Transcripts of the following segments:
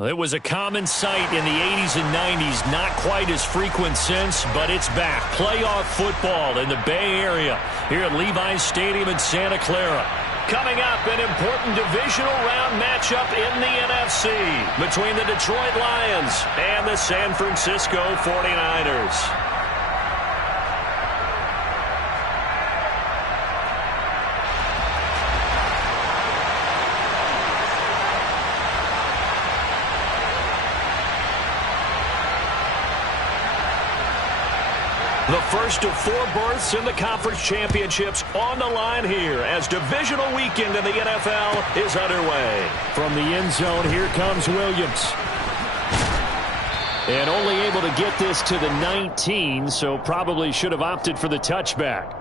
It was a common sight in the 80s and 90s, not quite as frequent since, but it's back. Playoff football in the Bay Area here at Levi's Stadium in Santa Clara. Coming up, an important divisional round matchup in the NFC between the Detroit Lions and the San Francisco 49ers. The first of 4 berths in the conference championships on the line here as divisional weekend in the NFL is underway. From the end zone, here comes Williams. And only able to get this to the 19, so probably should have opted for the touchback.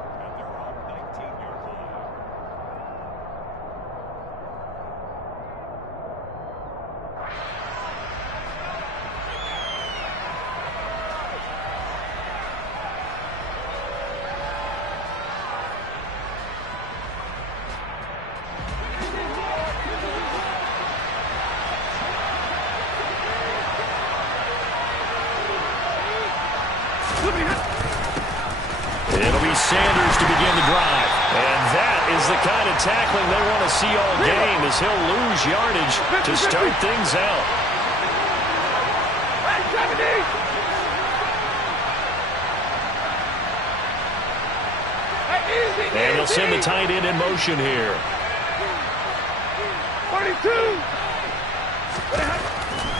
It'll be Sanders to begin the drive. And that is the kind of tackling they want to see all game as he'll lose yardage to start things out. And they'll send the tight end in motion here. 42.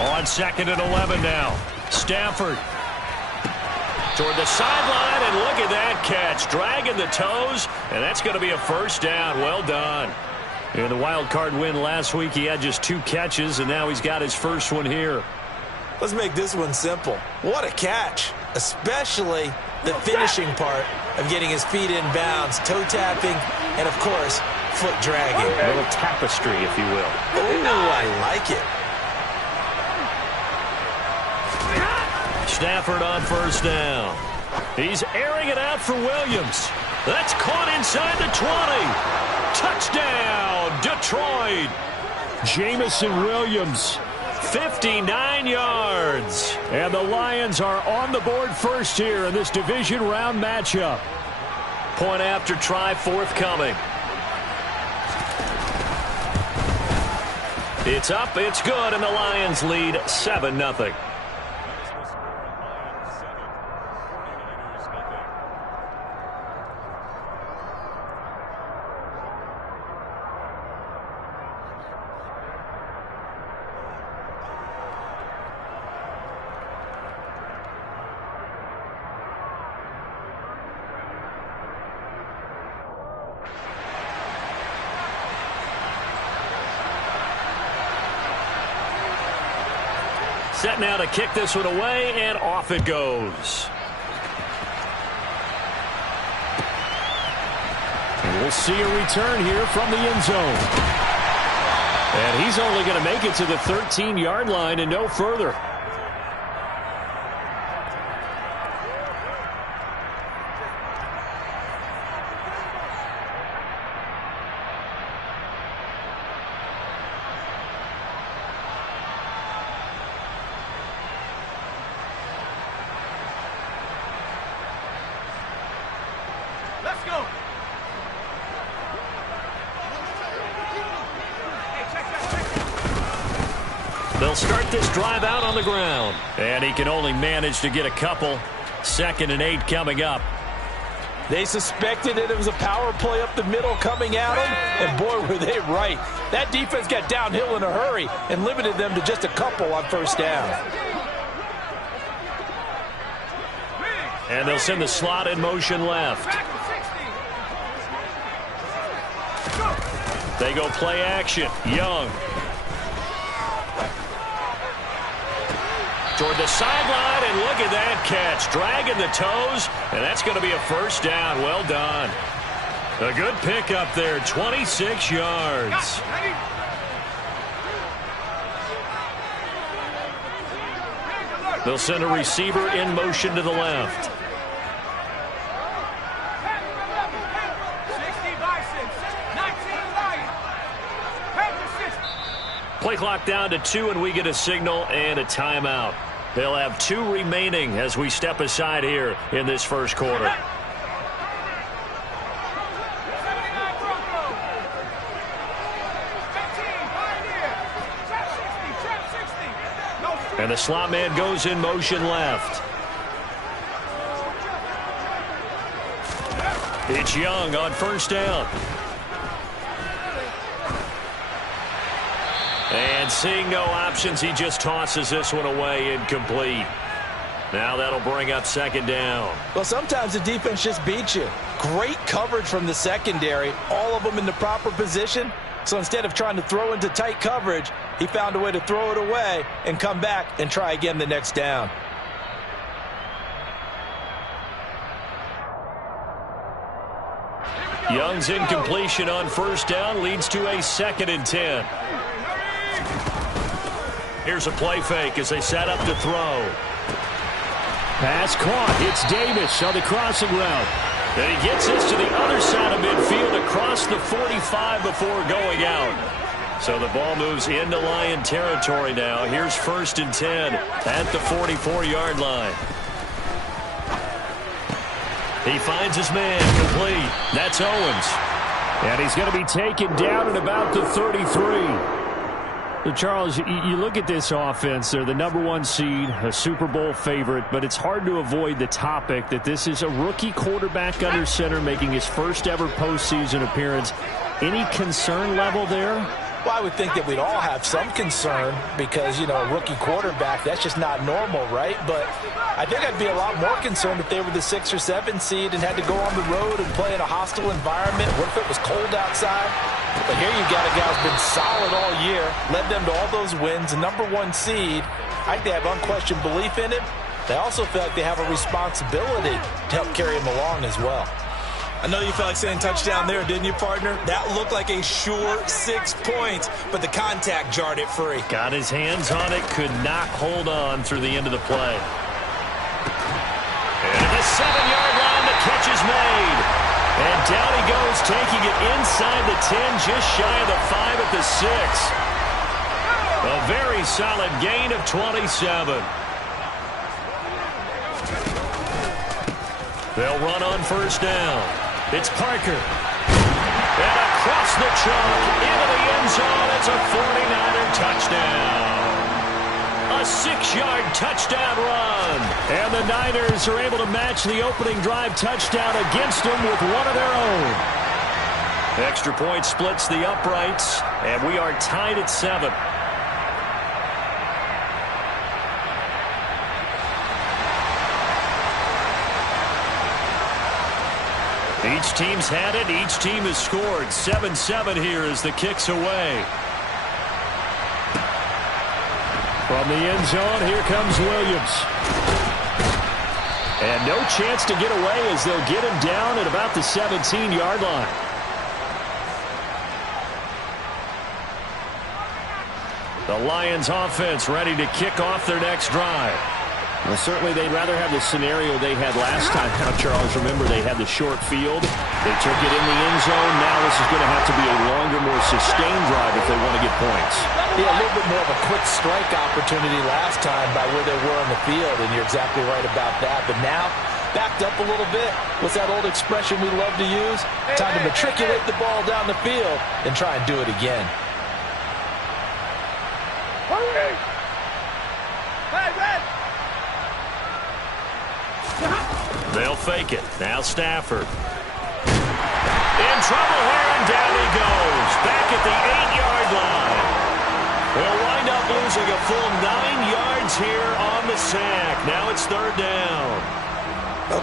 On 2nd and 11 now. Stafford toward the sideline, and look at that catch. Dragging the toes, and that's going to be a first down. Well done. In the wild card win last week, he had just 2 catches, and now he's got his first one here. Let's make this one simple. What a catch, especially the finishing part of getting his feet in bounds, toe tapping, and, of course, foot dragging. A little tapestry, if you will. Oh, I like it. Stafford on first down. He's airing it out for Williams. That's caught inside the 20. Touchdown, Detroit. Jamison Williams, 59 yards. And the Lions are on the board first here in this division round matchup. Point after try forthcoming. It's up, it's good, and the Lions lead 7-0. Set now to kick this one away, and off it goes. And we'll see a return here from the end zone. And he's only going to make it to the 13-yard line and no further. Let's go. They'll start this drive out on the ground. And he can only manage to get a couple. 2nd and 8 coming up. They suspected that it was a power play up the middle coming at them, and boy, were they right. That defense got downhill in a hurry and limited them to just a couple on first down. And they'll send the slot in motion left. They go play action. Young. Toward the sideline, and look at that catch. Dragging the toes, and that's going to be a first down. Well done. A good pickup there, 26 yards. They'll send a receiver in motion to the left. Play clock down to 2, and we get a signal and a timeout. They'll have 2 remaining as we step aside here in this first quarter. And the slot man goes in motion left. It's Young on first down. And seeing no options, he just tosses this one away, incomplete. Now that'll bring up second down. Well, sometimes the defense just beats you. Great coverage from the secondary, all of them in the proper position. So instead of trying to throw into tight coverage, he found a way to throw it away and come back and try again the next down. Young's incompletion on first down leads to a 2nd and 10. Here's a play fake as they set up to throw. Pass caught. It's Davis on the crossing route. And he gets this to the other side of midfield across the 45 before going out. So the ball moves into Lion territory now. Here's 1st and 10 at the 44-yard line. He finds his man complete. That's Owens. And he's going to be taken down at about the 33. So, Charles, you look at this offense. They're the #1 seed, a Super Bowl favorite, but it's hard to avoid the topic that this is a rookie quarterback under center making his first ever postseason appearance. Any concern level there? Well, I would think that we'd all have some concern because, you know, a rookie quarterback, that's just not normal, right? But I think I'd be a lot more concerned if they were the 6 or 7 seed and had to go on the road and play in a hostile environment. What if it was cold outside? But here you got a guy who's been solid all year, led them to all those wins, #1 seed. I think they have unquestioned belief in him. They also feel like they have a responsibility to help carry him along as well. I know you felt like saying touchdown there, didn't you, partner? That looked like a sure 6 points, but the contact jarred it free. Got his hands on it, could not hold on through the end of the play. And the 7-yard line, the catch is made. And down he goes, taking it inside the 10, just shy of the 5 at the 6. A very solid gain of 27. They'll run on first down. It's Parker. And across the chalk, into the end zone. It's a 49er touchdown. A 6-yard touchdown run. And the Niners are able to match the opening drive touchdown against them with one of their own. Extra point splits the uprights, and we are tied at 7. Each team's had it. Each team has scored. 7-7 here as the kick's away. From the end zone, here comes Williams. And no chance to get away as they'll get him down at about the 17-yard line. The Lions offense ready to kick off their next drive. Well, certainly they'd rather have the scenario they had last time. Now, Charles, remember they had the short field. They took it in the end zone. Now this is going to have to be a longer, more sustained drive if they want to get points. Yeah, a little bit more of a quick strike opportunity last time by where they were on the field, and you're exactly right about that. But now, backed up a little bit. What's that old expression we love to use? Time to matriculate the ball down the field and try and do it again. Hurry! Hey, Red! They'll fake it. Now Stafford. In trouble here, and down he goes. Back at the 8-yard line. They'll wind up losing a full 9 yards here on the sack. Now it's 3rd down.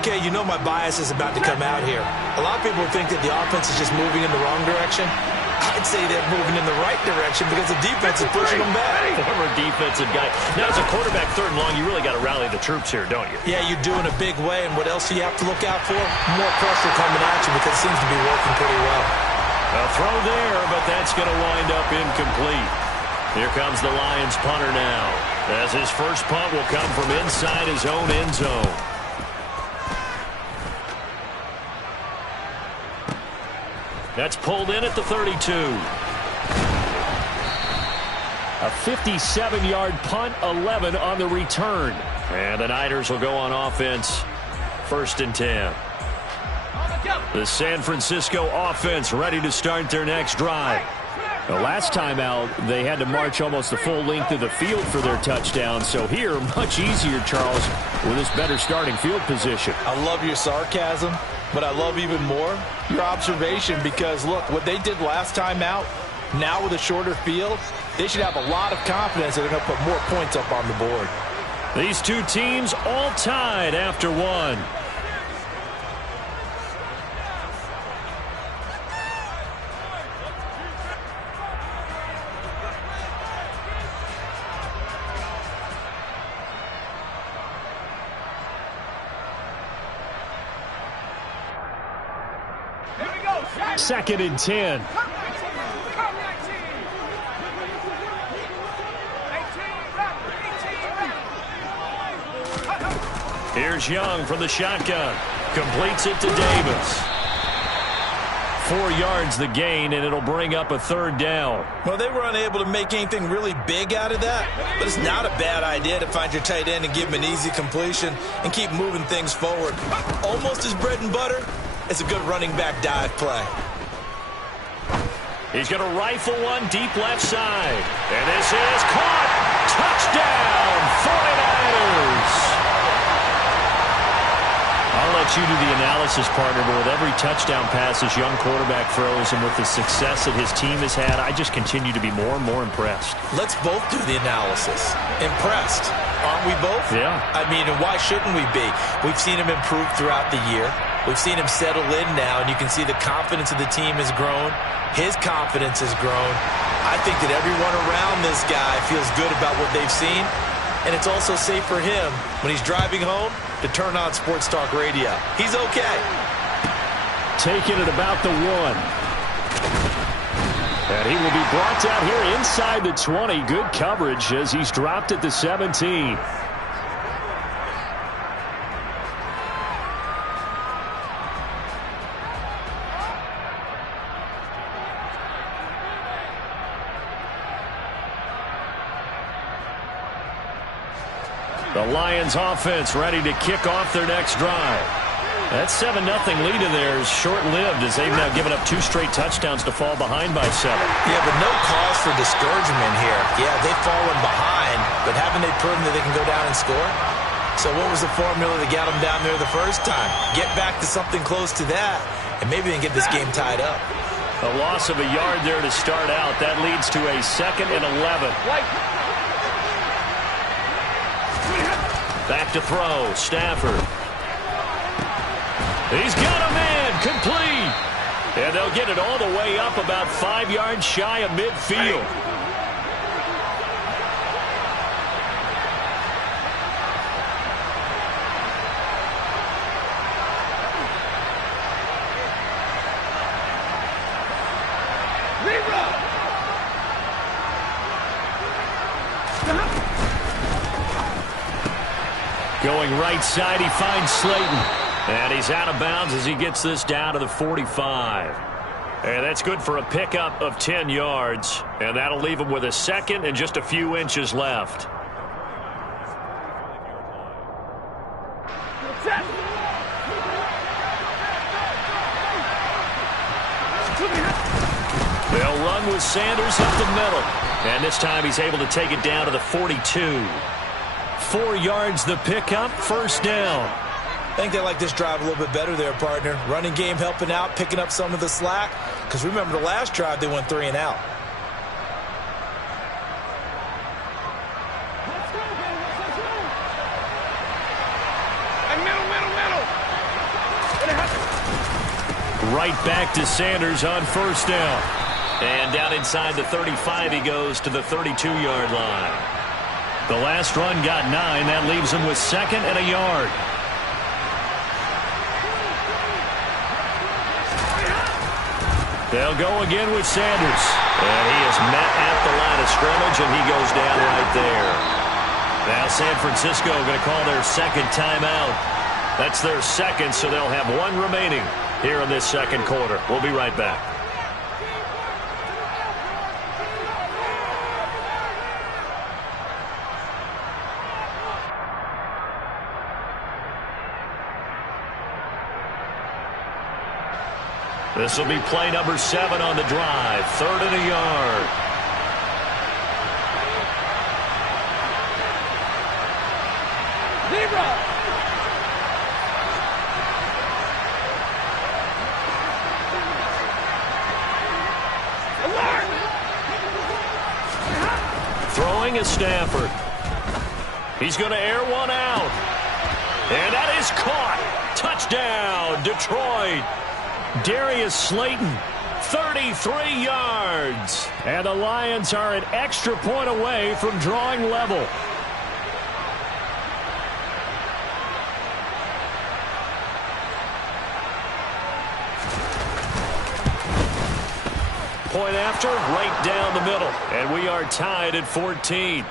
Okay, you know my bias is about to come out here. A lot of people think that the offense is just moving in the wrong direction. I'd say they're moving in the right direction because the defense is pushing them back. Former defensive guy. Now, as a quarterback, 3rd and long, you really got to rally the troops here, don't you? Yeah, you do in a big way. And what else do you have to look out for? More pressure coming at you because it seems to be working pretty well. A throw there, but that's going to wind up incomplete. Here comes the Lions punter now, as his first punt will come from inside his own end zone. That's pulled in at the 32. A 57-yard punt, 11 on the return. And the Niners will go on offense. 1st and 10. The San Francisco offense ready to start their next drive. The last time out, they had to march almost the full length of the field for their touchdown. So here, much easier, Charles, with this better starting field position. I love your sarcasm, but I love even more your observation because, look, what they did last time out, now with a shorter field, they should have a lot of confidence that they're going to put more points up on the board. These two teams all tied after one. Second and 10. Here's Young from the shotgun. Completes it to Davis. 4 yards the gain, and it'll bring up a 3rd down. Well, they were unable to make anything really big out of that, but it's not a bad idea to find your tight end and give him an easy completion and keep moving things forward. Almost as bread and butter. It's a good running back dive play. He's going to rifle one deep left side. And this is caught. Touchdown, 49ers. I'll let you do the analysis, partner, but with every touchdown pass this young quarterback throws and with the success that his team has had, I just continue to be more and more impressed. Let's both do the analysis. Impressed. Aren't we both? Yeah. I mean, and why shouldn't we be? We've seen him improve throughout the year. We've seen him settle in now, and you can see the confidence of the team has grown. His confidence has grown. I think that everyone around this guy feels good about what they've seen, and it's also safe for him when he's driving home to turn on Sports Talk Radio. He's okay. Taking it about the 1. And he will be brought down here inside the 20. Good coverage as he's dropped at the 17. The Lions offense ready to kick off their next drive. That 7-0 lead of theirs short-lived as they've now given up 2 straight touchdowns to fall behind by 7. Yeah, but no cause for discouragement here. Yeah, they've fallen behind, but haven't they proven that they can go down and score? So what was the formula that got them down there the first time? Get back to something close to that, and maybe they can get this game tied up. A loss of a yard there to start out. That leads to a 2nd and 11. Back to throw. Stafford. He's got a man. Complete. And they'll get it all the way up about 5 yards shy of midfield. Going right side, he finds Slayton. And he's out of bounds as he gets this down to the 45. And that's good for a pickup of 10 yards. And that'll leave him with a 2nd and just a few inches left. They'll run with Sanders up the middle. And this time he's able to take it down to the 42. 4 yards the pickup, 1st down. I think they like this drive a little bit better there, partner. Running game helping out, picking up some of the slack. Because remember the last drive, they went 3 and out. Right back to Sanders on 1st down. And down inside the 35, he goes to the 32-yard line. The last run got 9. That leaves him with 2nd and a yard. They'll go again with Sanders. And he is met at the line of scrimmage, and he goes down right there. Now San Francisco going to call their 2nd timeout. That's their 2nd, so they'll have 1 remaining here in this 2nd quarter. We'll be right back. This will be play number 7 on the drive. 3rd and a yard. Zebra! Alert! Throwing is Stafford. He's going to air one out. And that is caught. Touchdown, Detroit. Darius Slayton, 33 yards. And the Lions are an extra point away from drawing level. Point after, right down the middle. And we are tied at 14.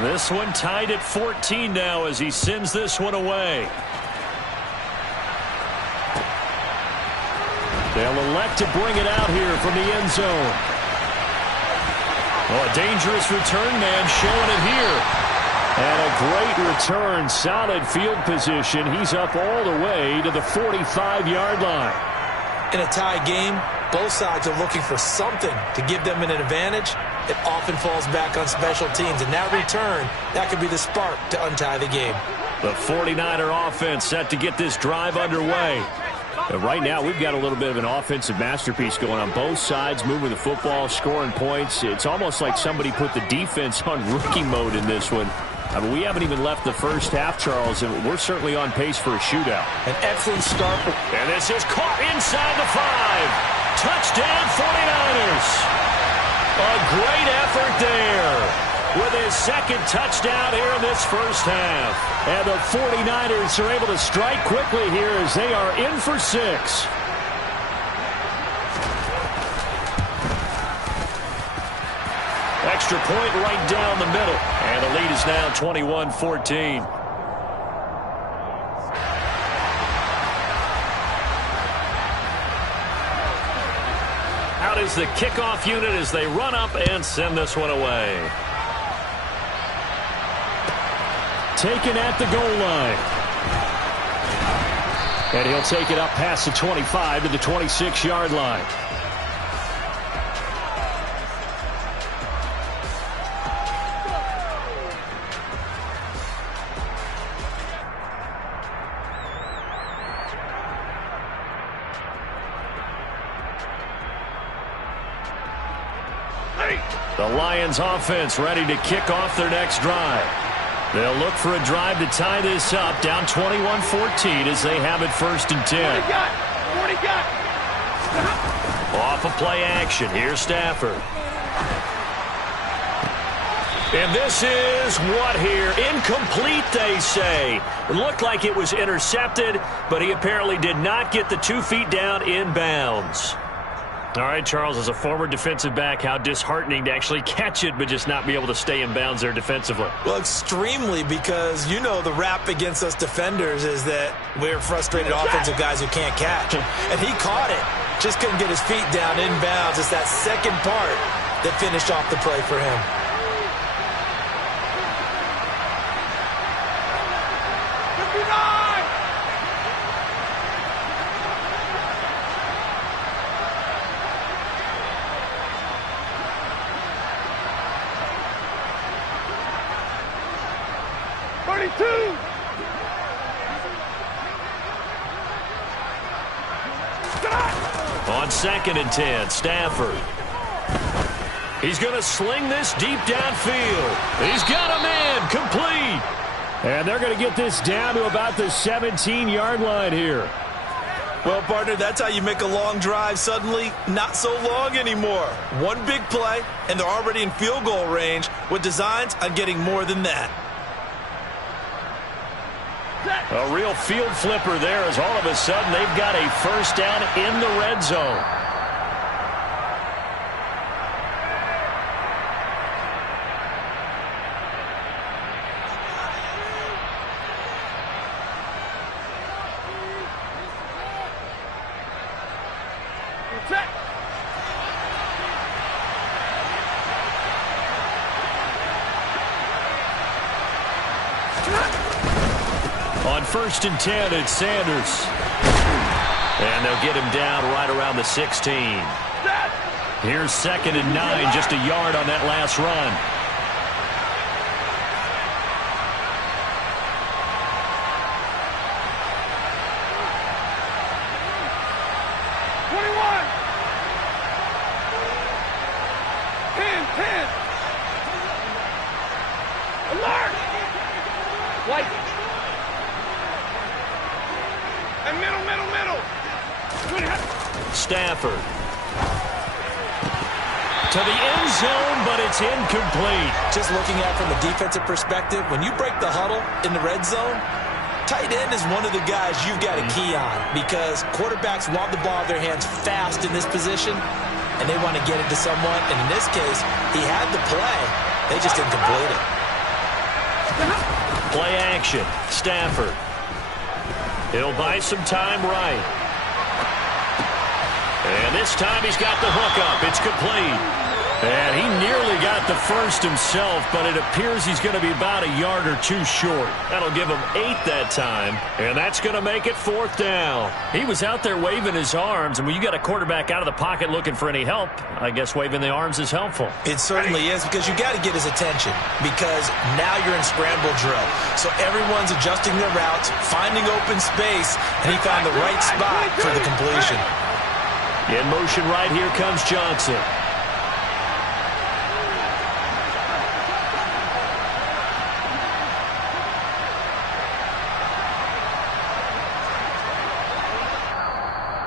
This one tied at 14 now as he sends this one away. They'll elect to bring it out here from the end zone. Oh, a dangerous return man showing it here. And a great return, solid field position. He's up all the way to the 45-yard line. In a tie game, both sides are looking for something to give them an advantage. It often falls back on special teams. And that return, that could be the spark to untie the game. The 49er offense set to get this drive underway. Right now, we've got a little bit of an offensive masterpiece going on both sides, moving the football, scoring points. It's almost like somebody put the defense on rookie mode in this one. I mean, we haven't even left the first half, Charles, and we're certainly on pace for a shootout. An excellent start. And this is caught inside the 5. Touchdown, 49ers. A great effort there with his second touchdown here in this first half. And the 49ers are able to strike quickly here as they are in for 6. Extra point right down the middle. And the lead is now 21-14. Out is the kickoff unit as they run up and send this one away. Taken at the goal line. And he'll take it up past the 25 to the 26-yard line. The Lions offense ready to kick off their next drive. They'll look for a drive to tie this up, down 21-14 as they have it 1st and 10. 40 got. Off of play action, here's Stafford. And this is what here? Incomplete, they say. It looked like it was intercepted, but he apparently did not get the 2 feet down in bounds. All right, Charles, as a former defensive back, how disheartening to actually catch it but just not be able to stay in bounds there defensively. Well, extremely, because, you know, the rap against us defenders is that we're frustrated offensive guys who can't catch. And he caught it. Just couldn't get his feet down in bounds. It's that second part that finished off the play for him. On 2nd and 10, Stafford. He's going to sling this deep downfield. He's got a man, complete. And they're going to get this down to about the 17-yard line here. Well, partner, that's how you make a long drive suddenly not so long anymore. One big play, and they're already in field goal range with designs on getting more than that. A real field flipper there as all of a sudden they've got a first down in the red zone. On 1st and 10, it's Sanders. And they'll get him down right around the 16. Here's 2nd and 9, just a yard on that last run. Stafford. To the end zone, but it's incomplete. Just looking at it from a defensive perspective, when you break the huddle in the red zone, tight end is one of the guys you've got to key on because quarterbacks want the ball in their hands fast in this position, and they want to get it to someone. And in this case, he had the play. They just didn't complete it. Play action. Stafford. He'll buy some time right. And this time he's got the hook up. It's complete. And he nearly got the first himself, but it appears he's going to be about a yard or two short. That'll give him 8 that time, and that's going to make it 4th down. He was out there waving his arms, and when you got a quarterback out of the pocket looking for any help, I guess waving the arms is helpful. It certainly is because you got to get his attention because now you're in scramble drill. So everyone's adjusting their routes, finding open space, and he found the right spot for the completion. In motion right here comes Johnson.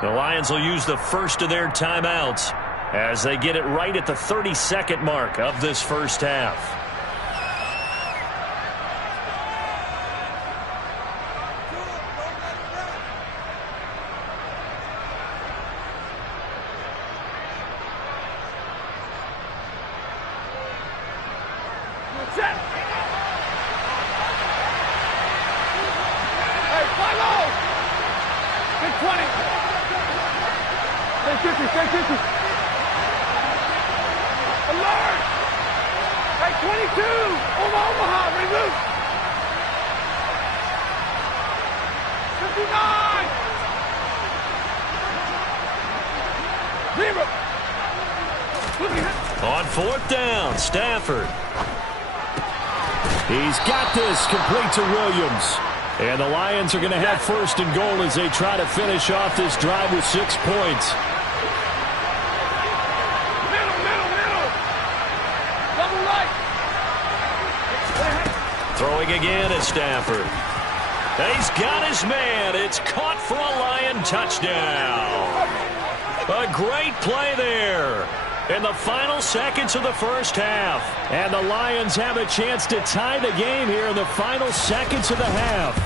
The Lions will use the first of their timeouts as they get it right at the 32nd mark of this first half. On 4th down, Stafford. He's got this complete to Williams. And the Lions are going to have 1st and goal as they try to finish off this drive with 6 points. Double right. Throwing again at Stafford. He's got his man. It's caught for a Lion touchdown. A great play there in the final seconds of the first half. And the Lions have a chance to tie the game here in the final seconds of the half.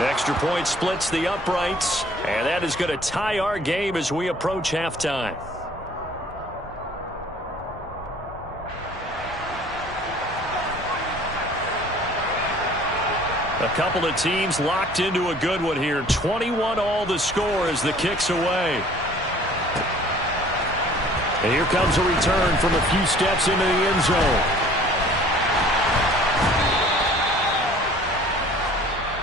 Extra point splits the uprights, and that is going to tie our game as we approach halftime. A couple of teams locked into a good one here. 21 all the score as the kick's away. And here comes a return from a few steps into the end zone.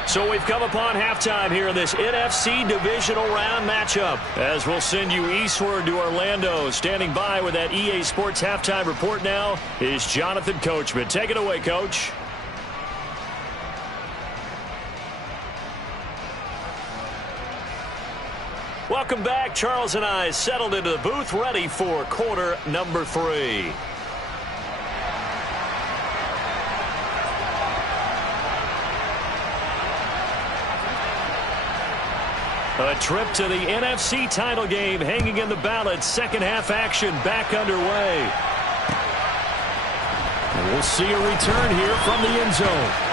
So we've come upon halftime here in this NFC divisional round matchup. As we'll send you eastward to Orlando. Standing by with that EA Sports halftime report now is Jonathan Coachman. Take it away, Coach. Welcome back. Charles and I settled into the booth, ready for quarter number 3. A trip to the NFC title game hanging in the balance. Second half action back underway. And we'll see a return here from the end zone.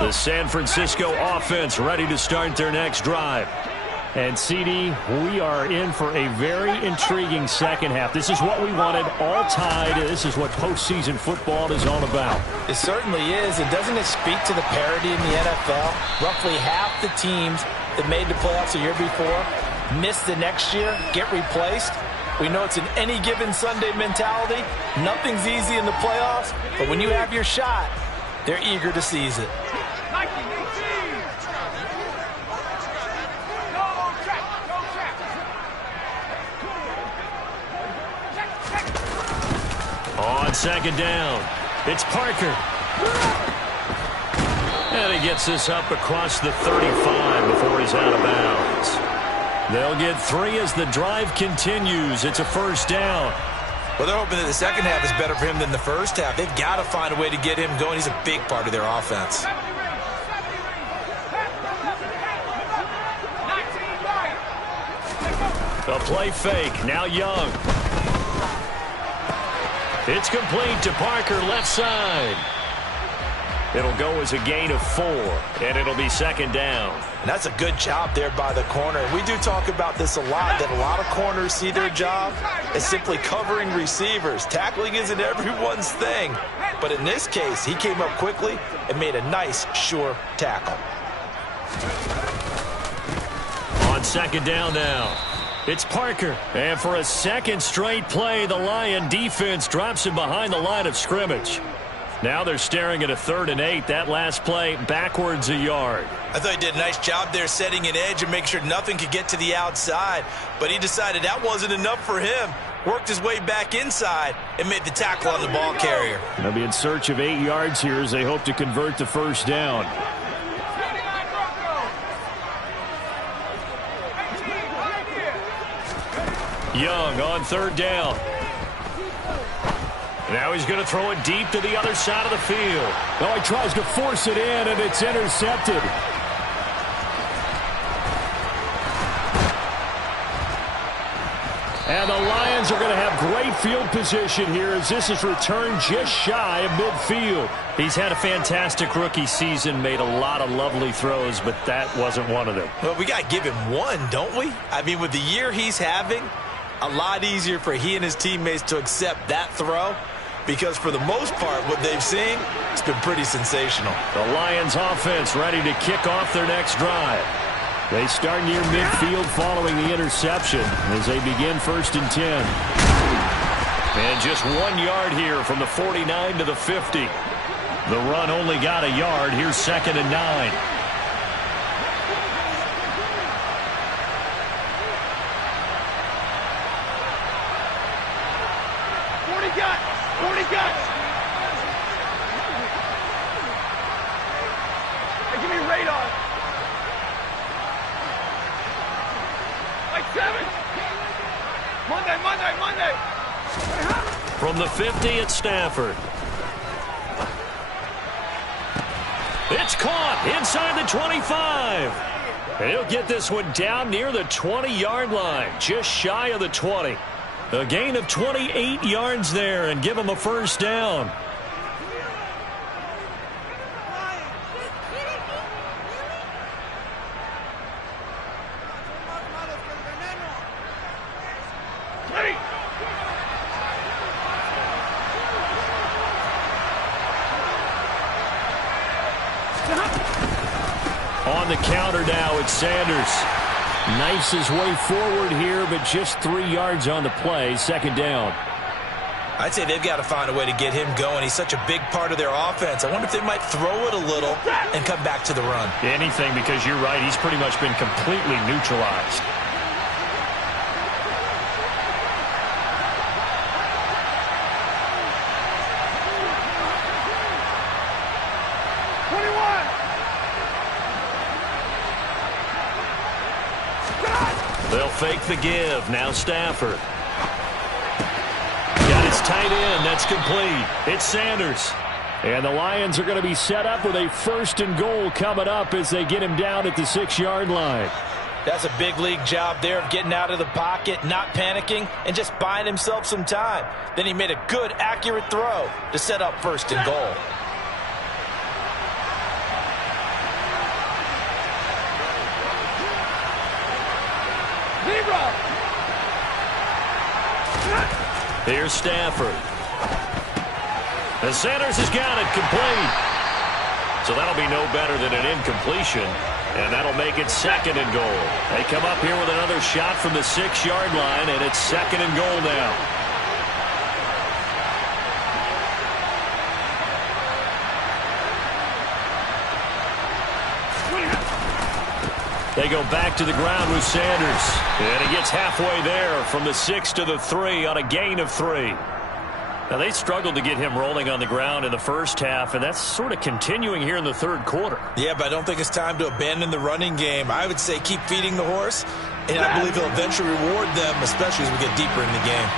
The San Francisco offense ready to start their next drive. And, CD, we are in for a very intriguing second half. This is what we wanted, all tied. This is what postseason football is all about. It certainly is. And doesn't it speak to the parity in the NFL? Roughly half the teams that made the playoffs the year before miss the next year, get replaced. We know it's an any given Sunday mentality. Nothing's easy in the playoffs, but when you have your shot, they're eager to seize it. On second down, it's Parker. And he gets this up across the 35 before he's out of bounds. They'll get 3 as the drive continues. It's a first down. Well, they're hoping that the second half is better for him than the first half. They've got to find a way to get him going. He's a big part of their offense. A play fake. Now Young. It's complete to Parker, left side. It'll go as a gain of 4, and it'll be second down. And that's a good job there by the corner. We do talk about this a lot, that a lot of corners see their job as simply covering receivers. Tackling isn't everyone's thing. But in this case, he came up quickly and made a nice, sure tackle. On second down now, it's Parker. And for a second straight play, the Lion defense drops him behind the line of scrimmage. Now they're staring at a 3rd and 8. That last play, backwards a yard. I thought he did a nice job there setting an edge and making sure nothing could get to the outside. But he decided that wasn't enough for him. Worked his way back inside and made the tackle on the ball carrier. They'll be in search of 8 yards here as they hope to convert the first down. Young on 3rd down. Now he's going to throw it deep to the other side of the field. Oh, he tries to force it in, and it's intercepted. And the Lions are going to have great field position here as this is returned just shy of midfield. He's had a fantastic rookie season, made a lot of lovely throws, but that wasn't one of them. Well, we got to give him one, don't we? I mean, with the year he's having, a lot easier for he and his teammates to accept that throw. Because for the most part, what they've seen, it's been pretty sensational. The Lions offense ready to kick off their next drive. They start near midfield following the interception as they begin 1st and 10. And just 1 yard here from the 49 to the 50. The run only got a yard. Here's 2nd and 9. Give me radar. Like 7. Monday. From the 50, it's Stafford. It's caught inside the 25. And he'll get this one down near the 20-yard line, just shy of the 20. A gain of 28 yards there and give him a first down. On the counter now, it's Sanders. Knifes his way forward here, but just 3 yards on the play. 2nd down. I'd say they've got to find a way to get him going. He's such a big part of their offense. I wonder if they might throw it a little and come back to the run. Anything, because you're right. He's pretty much been completely neutralized. They'll fake the give. Now Stafford. Got his tight end. That's complete. It's Sanders. And the Lions are going to be set up with a 1st and goal coming up as they get him down at the 6-yard line. That's a big league job there of getting out of the pocket, not panicking, and just buying himself some time. Then he made a good, accurate throw to set up 1st and goal. Here's Stafford. And Sanders has got it complete. So that'll be no better than an incompletion. And that'll make it 2nd and goal. They come up here with another shot from the 6-yard line, and it's 2nd and goal now. They go back to the ground with Sanders. And he gets halfway there from the 6 to the 3 on a gain of 3. Now, they struggled to get him rolling on the ground in the first half, and that's sort of continuing here in the 3rd quarter. Yeah, but I don't think it's time to abandon the running game. I would say keep feeding the horse, and I believe he'll eventually reward them, especially as we get deeper in the game.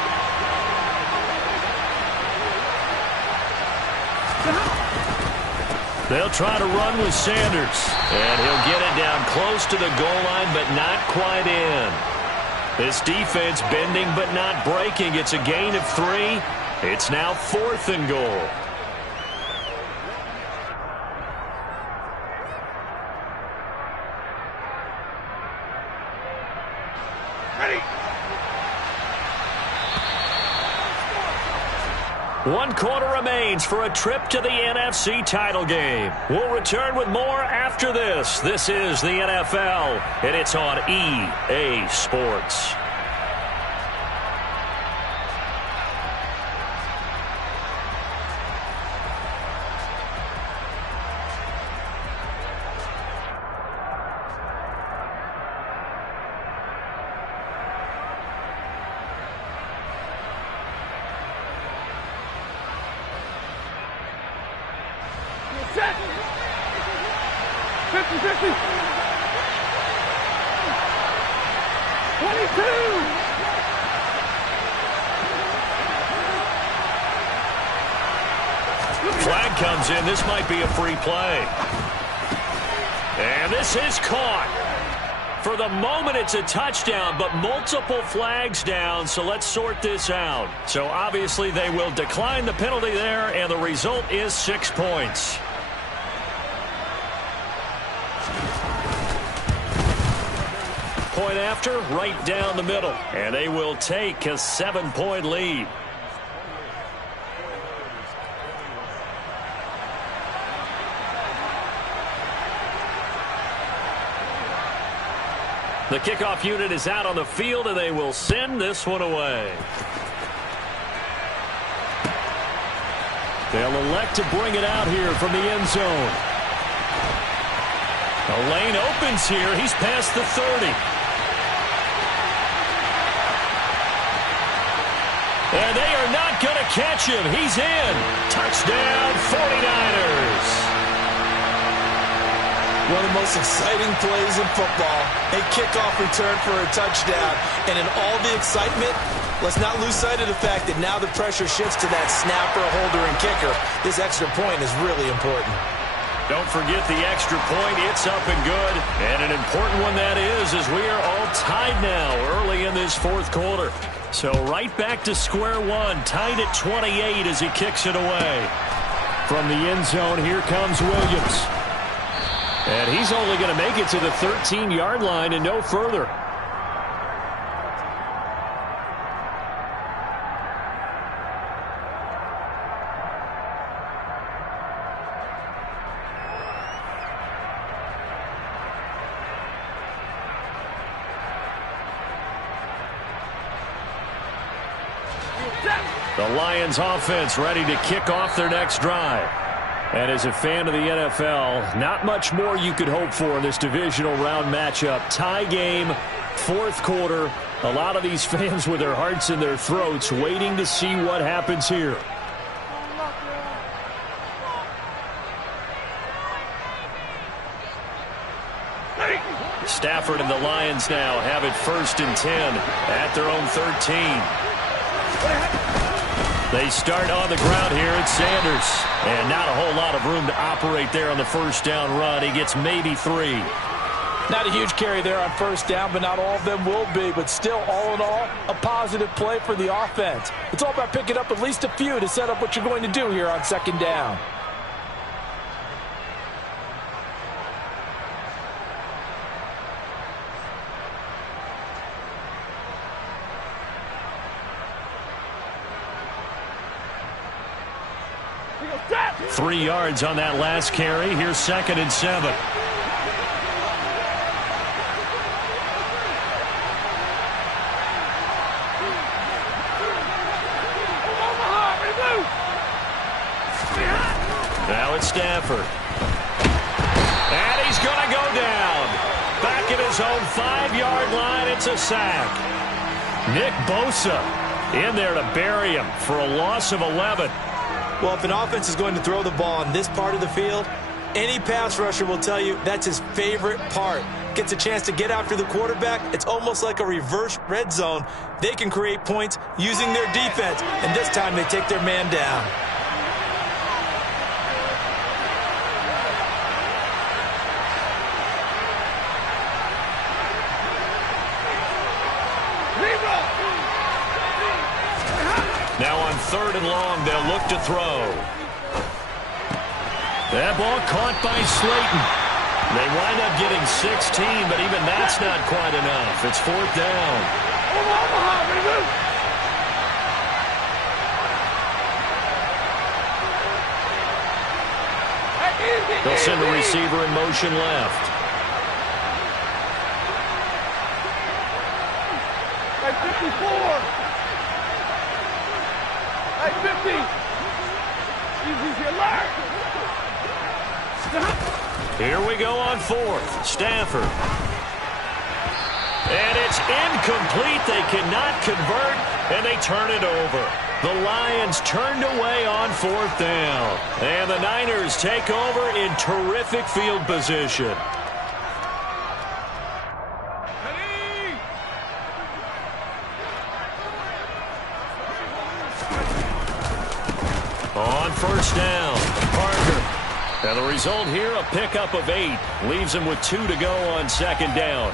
They'll try to run with Sanders, and he'll get it down close to the goal line, but not quite in. This defense bending but not breaking. It's a gain of 3. It's now 4th and goal. Ready. 1 quarter remains for a trip to the NFC title game. We'll return with more after this. This is the NFL, and it's on EA Sports. Set. 50-50. 22. Flag comes in. This might be a free play. And this is caught. For the moment, it's a touchdown, but multiple flags down, so let's sort this out. So obviously they will decline the penalty there, and the result is 6 points. Point after, right down the middle. And they will take a 7-point lead. The kickoff unit is out on the field, and they will send this one away. They'll elect to bring it out here from the end zone. The lane opens here. He's past the 30. And they are not going to catch him. He's in. Touchdown, 49ers. One of the most exciting plays in football. A kickoff return for a touchdown. And in all the excitement, let's not lose sight of the fact that now the pressure shifts to that snapper, holder, and kicker. This extra point is really important. Don't forget the extra point. It's up and good. And an important one that is, as we are all tied now early in this 4th quarter. So right back to square one, tied at 28 as he kicks it away. From the end zone, here comes Williams. And he's only going to make it to the 13-yard line and no further. The Lions offense ready to kick off their next drive. And as a fan of the NFL, not much more you could hope for in this divisional round matchup. Tie game, 4th quarter. A lot of these fans with their hearts in their throats waiting to see what happens here. Stafford and the Lions now have it 1st and 10 at their own 13. They start on the ground here at Sanders. And not a whole lot of room to operate there on the 1st down run. He gets maybe 3. Not a huge carry there on 1st down, but not all of them will be. But still, all in all, a positive play for the offense. It's all about picking up at least a few to set up what you're going to do here on 2nd down. 3 yards on that last carry. Here's 2nd and 7. Now it's Stafford. And he's going to go down. Back at his own 5-yard line. It's a sack. Nick Bosa in there to bury him for a loss of 11. Well, if an offense is going to throw the ball on this part of the field, any pass rusher will tell you that's his favorite part. Gets a chance to get after the quarterback. It's almost like a reverse red zone. They can create points using their defense, and this time they take their man down. Now on 3rd and long, they'll look to throw. That ball caught by Slayton. They wind up getting 16, but even that's not quite enough. It's 4th down. They'll send the receiver in motion left. Hey, 54. Hey, 50. Easy alert. Here we go on 4th. Stafford. And it's incomplete. They cannot convert, and they turn it over. The Lions turned away on 4th down. And the Niners take over in terrific field position. On 1st down, Parker. And the result here, a pickup of 8. Leaves him with 2 to go on 2nd down.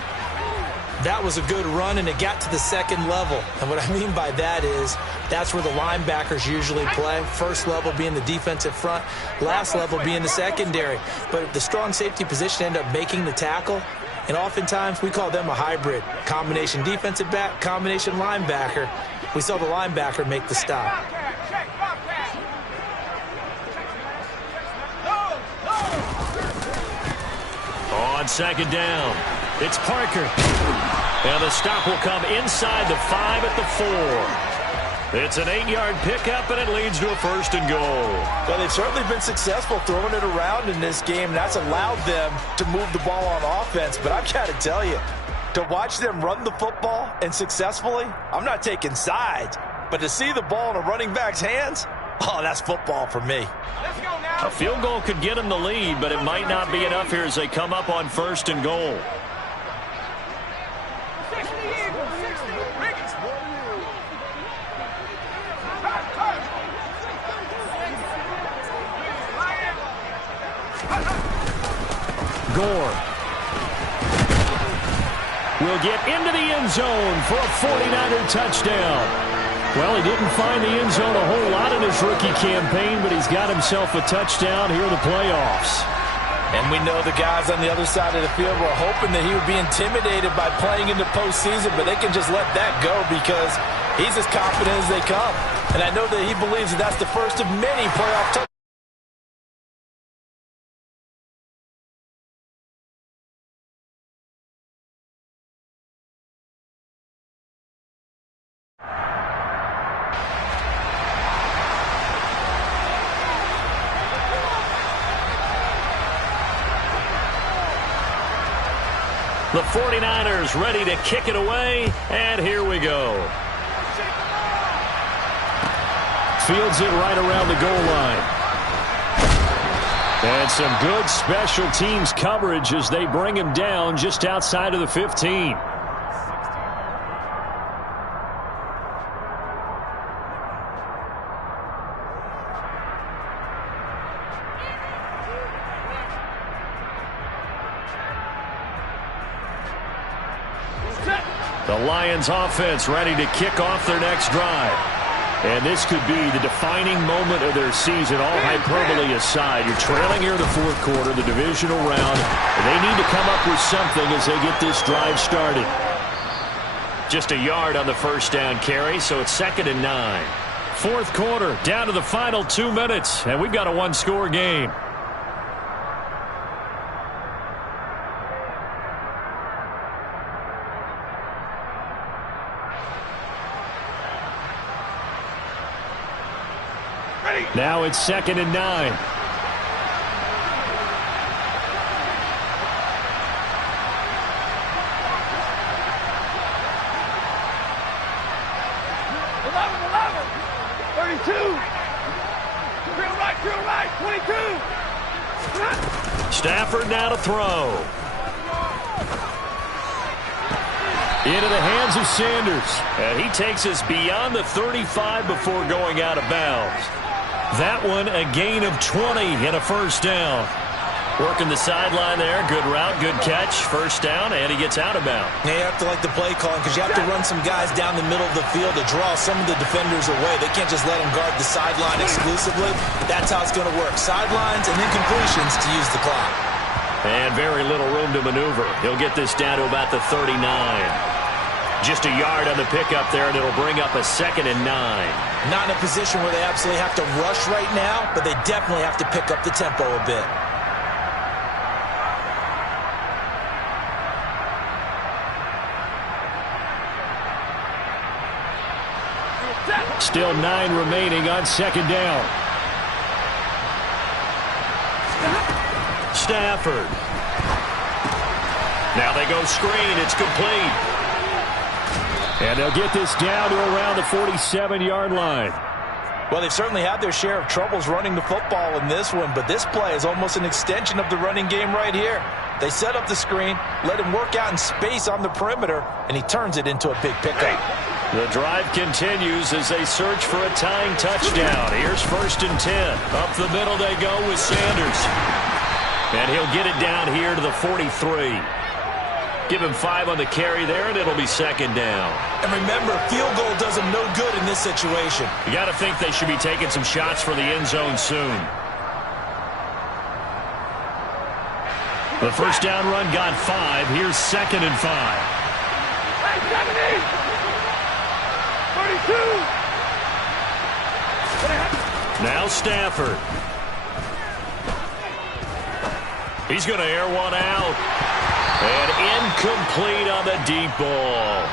That was a good run, and it got to the 2nd level. And what I mean by that is that's where the linebackers usually play. First level being the defensive front, last level being the secondary. But the strong safety position ended up making the tackle, and oftentimes we call them a hybrid. Combination defensive back, combination linebacker. We saw the linebacker make the stop. On 2nd down, it's Parker. And the stop will come inside the 5 at the 4. It's an 8-yard pickup, and it leads to a 1st and goal. Well, they've certainly been successful throwing it around in this game, and that's allowed them to move the ball on offense. But I've got to tell you, to watch them run the football and successfully, I'm not taking sides, but to see the ball in a running back's hands, oh, that's football for me. A field goal could get them the lead, but it might not be enough here as they come up on 1st and goal. Gore will get into the end zone for a 49er touchdown. Well, he didn't find the end zone a whole lot in his rookie campaign, but he's got himself a touchdown here in the playoffs. And we know the guys on the other side of the field were hoping that he would be intimidated by playing into postseason, but they can just let that go because he's as confident as they come. And I know that he believes that that's the first of many playoff touchdowns. The 49ers ready to kick it away, and here we go. Fields it right around the goal line. And some good special teams coverage as they bring him down just outside of the 15. The Lions offense ready to kick off their next drive. And this could be the defining moment of their season, all hyperbole aside. You're trailing here in the 4th quarter, the divisional round. They need to come up with something as they get this drive started. Just a yard on the 1st down carry, so it's 2nd and 9. Fourth quarter, down to the final 2 minutes, and we've got a one-score game. Now it's 2nd and 9. Stafford now to throw. Into the hands of Sanders. And he takes us beyond the 35 before going out of bounds. That one a gain of 20 and a first down. Working the sideline there. Good route, good catch. First down, and he gets out of bounds. Yeah, you have to like the play calling because you have to run some guys down the middle of the field to draw some of the defenders away. They can't just let them guard the sideline exclusively. That's how it's going to work. Sidelines and then completions to use the clock. And very little room to maneuver. He'll get this down to about the 39. Just a yard on the pickup there, and it'll bring up a 2nd and 9. Not in a position where they absolutely have to rush right now, but they definitely have to pick up the tempo a bit. Still 9 remaining on 2nd down. Stafford. Now they go screen. It's complete. And they'll get this down to around the 47-yard line. Well, they've certainly had their share of troubles running the football in this one, but this play is almost an extension of the running game right here. They set up the screen, let him work out in space on the perimeter, and he turns it into a big pickup. The drive continues as they search for a tying touchdown. Here's 1st and 10. Up the middle they go with Sanders. And he'll get it down here to the 43. Give him 5 on the carry there, and it'll be 2nd down. And remember, field goal does them no good in this situation. You got to think they should be taking some shots for the end zone soon. The first down run got 5. Here's 2nd and 5. Hey, 32. Now Stafford. He's going to air one out. And incomplete on the deep ball.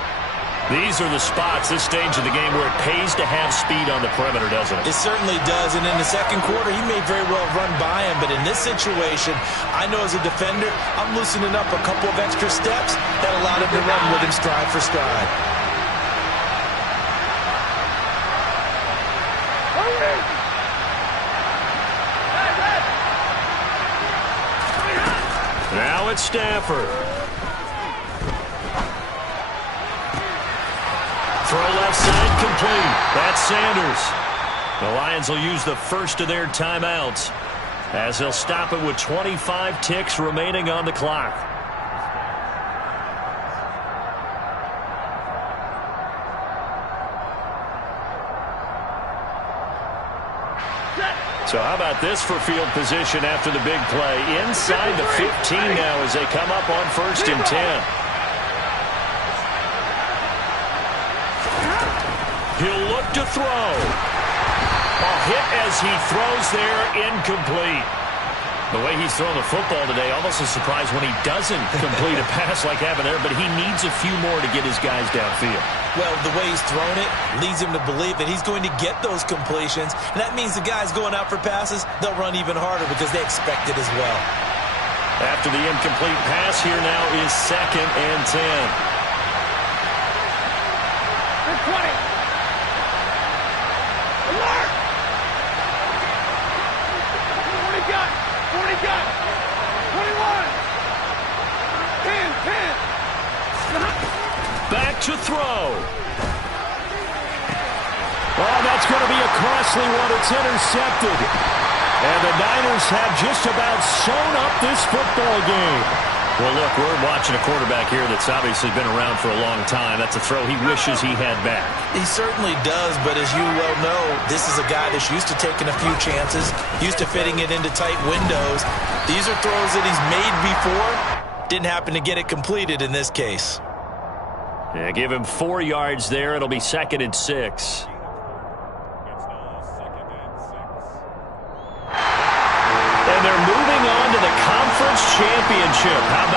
These are the spots, this stage of the game, where it pays to have speed on the perimeter, doesn't it? It certainly does. And in the second quarter, he may very well run by him. But in this situation, I know as a defender, I'm loosening up a couple of extra steps that allowed him to run with him stride for stride. Now it's Stafford. Throw left side complete. That's Sanders. The Lions will use the first of their timeouts as they'll stop it with 25 ticks remaining on the clock. So how about this for field position after the big play? Inside the 15 now as they come up on 1st and 10. He'll look to throw. A hit as he throws there, incomplete. The way he's throwing the football today, almost a surprise when he doesn't complete a pass like happened there, but he needs a few more to get his guys downfield. Well, the way he's thrown it leads him to believe that he's going to get those completions. And that means the guys going out for passes, they'll run even harder because they expect it as well. After the incomplete pass, here now is 2nd and 10. 20. Alert! 40 gun. 40 gun. 21. 10. Back to throw. Oh, that's going to be a costly one. It's intercepted. And the Niners have just about sewn up this football game. Well, look, we're watching a quarterback here that's obviously been around for a long time. That's a throw he wishes he had back. He certainly does, but as you well know, this is a guy that's used to taking a few chances, used to fitting it into tight windows. These are throws that he's made before. Didn't happen to get it completed in this case. Yeah, give him 4 yards there. It'll be 2nd and 6. championship. How about